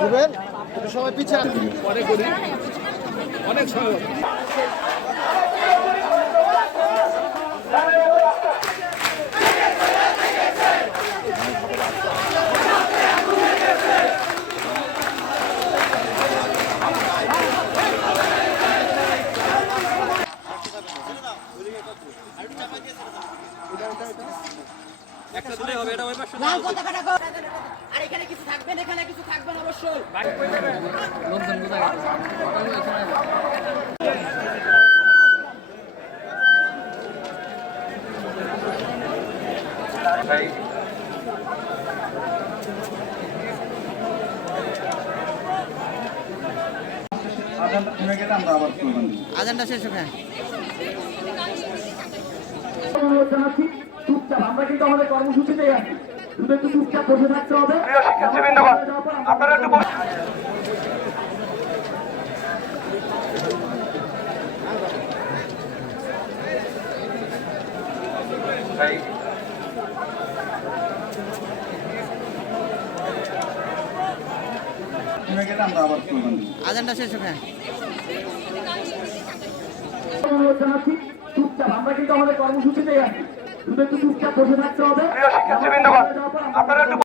রুবেল একটু সবাই পিছিয়ে পরে করি। অনেক সময় হবে। একটা হবে এটা ওই পাশে। আজানটা শেষ জানাচ্ছি চুপচাপ আমরা কিন্তু আমাদের কর্মসূচিতে আছি। একটু চুপচাপ বসে থাকতে হবে? আপনারা একটু থেমে গেলে আমরা আবার স্লোগান দিই আজানটা শেষ হবে জানাচ্ছি চুপচাপ আমরা কিন্তু আমাদের কর্মসূচিতে আছি। একটু চুপচাপ বসে থাকতে হবে। আপনারা একটু